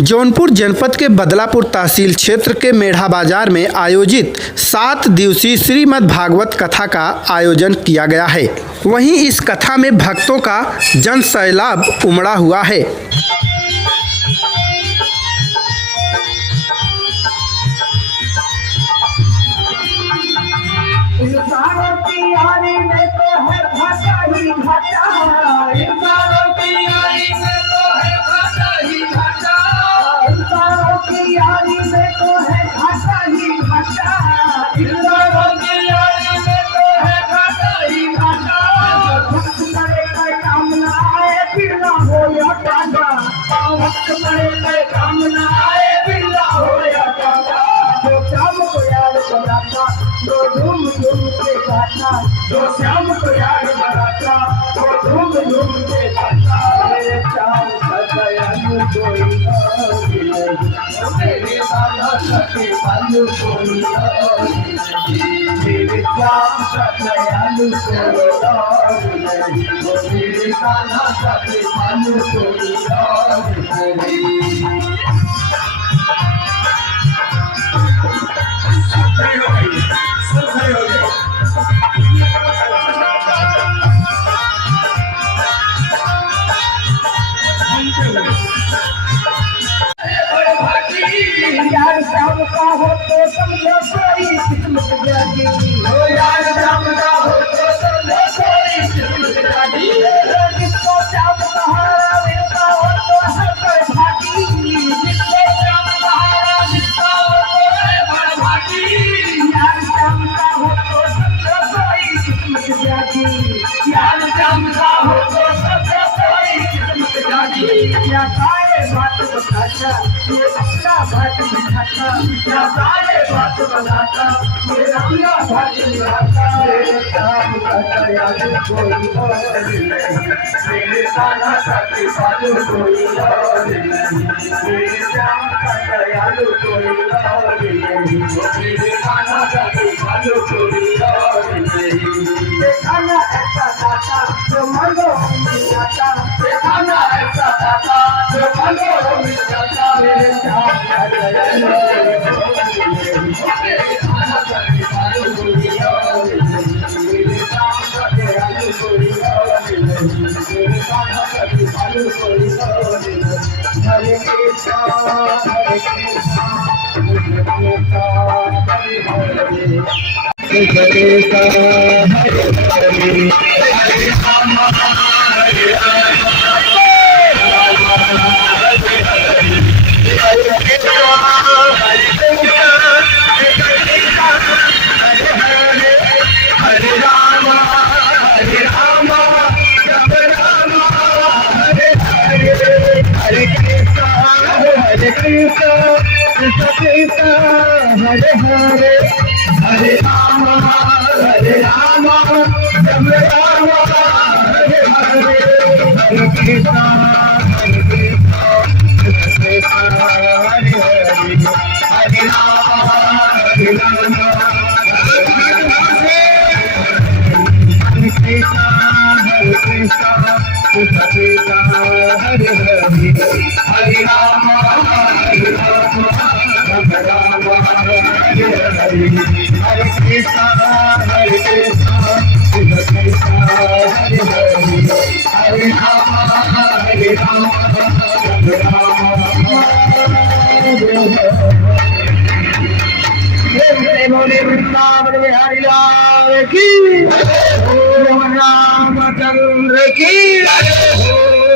जौनपुर जनपद के बदलापुर तहसील क्षेत्र के मेढ़ा बाजार में आयोजित 7 दिवसीय श्रीमद् भागवत कथा का आयोजन किया गया है। वहीं इस कथा में भक्तों का जन सैलाब उमड़ा हुआ है। जो श्याम को याद बनाता वो धूम धूम के गाता मेरे श्याम का दयालु कोई नहीं मेरे साधा सके पालू कोई नहीं मेरे श्याम का दयालु कोई नहीं मेरे साधा सके पालू कोई नहीं। यार श्याम का हो तो समझो कोई किस्मत जागी हो यार श्याम का हो तो समझो कोई किस्मत जागी जिसको श्याम सहारा मिलता हो तो हर कोई भागी जिसको श्याम सहारा मिलता हो तो हर भागी यार श्याम का हो तो समझो कोई किस्मत जागी यार श्याम का हो तो समझो कोई किस्मत जागी या सारे बात बताता ये अपना बात दिखाता या सारे बात बताता ये अपना बात दिखाता मेरे श्याम का दयालु कोई और नहीं मेरे साधा साथी पालू कोई और नहीं मेरे श्याम का दयालु कोई और नहीं मेरे साधा साथी पालू कोई और नहीं। देखा ना ऐसा दाता जो मांगो मिल जाता देखा ना ऐसा दाता जो मांगो मिल जाता मेरे श्याम का दयालु मेरे साधा साथी पालू कोई और नहीं मेरे श्याम का दयालु कोई और नहीं मेरे साधा साथी पालू कोई और नहीं। हरे कृष्णा हरे कृष्णा कृष्ण कृष्णा हरे हरे कृष्ण कृष्णा हरे हरे हरे राम हरे राम हरे कृष्ण हरे कृष्ण हरे राम हरे राम राम राम हरे हरे हरे कृष्ण हरे कृष्ण कृष्ण कृष्ण हरे हरे हरे राम राम राम हरे हरे हरे कृष्ण कृष्ण कृष्ण हरे हरे हरे राम राम हरे कृष्ण कृष्ण कृष्ण हरे हरे हरे राम राम राम हरे हरे हरे कृष्ण कृष्ण कृष्ण हरे हरे हरे राम बोले वृंदावन बिहारी लाल की ओम रामचंद्र की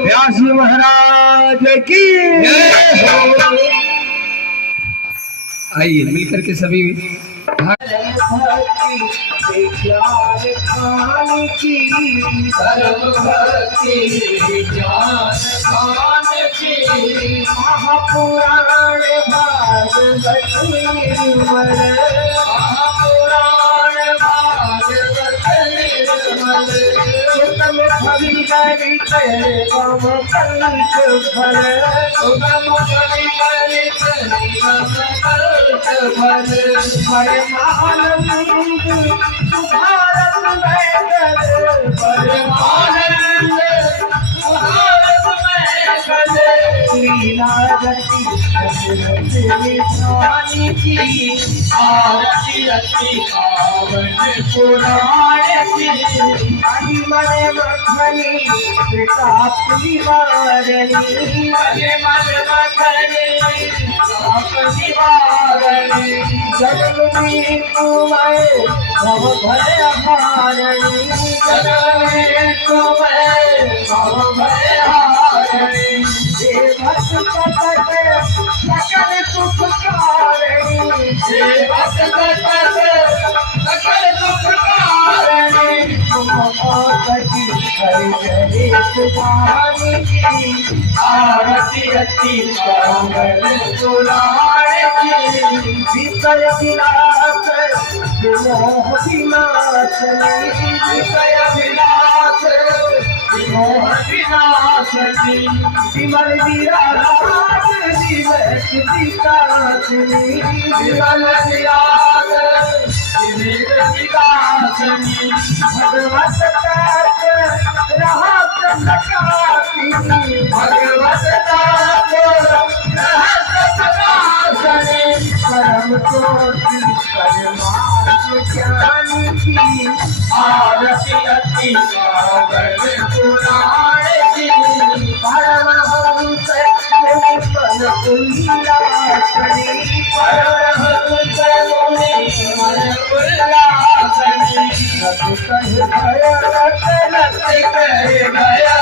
व्यास महाराज की। आइए मिलकर के सभी महापुराण भागवत उत्तम फल परमानंद लीला रति स्वामी की आरती रति पावन पुराण की हरि मन मखनी कापली वारणी हरि मन मखनी कापली वारणी जगल में तुम्हें भव भय हारणी जगल में तुम्हें भव भय हारणी भक्त कपट सकल सुख कारणी भक्त कपट सकल सुख कारणी तुम आरती हरि हरे सुधानी की आरती अति पावन पुराण की विषय विलास विमोह विनाशनी विषय विलास विमोह विनाशनी विमल विराज दिवस विकासनी विमल विराज दिव्य विकासनी भगवत दास रहत सकासी भगवत दास रहत सकासनी परम ज्योति परमात्म ज्ञानी की आरती अति पावन पुराण की परमहंस मन उल्लासनी परमहंस मन उल्लासनी रति कह गया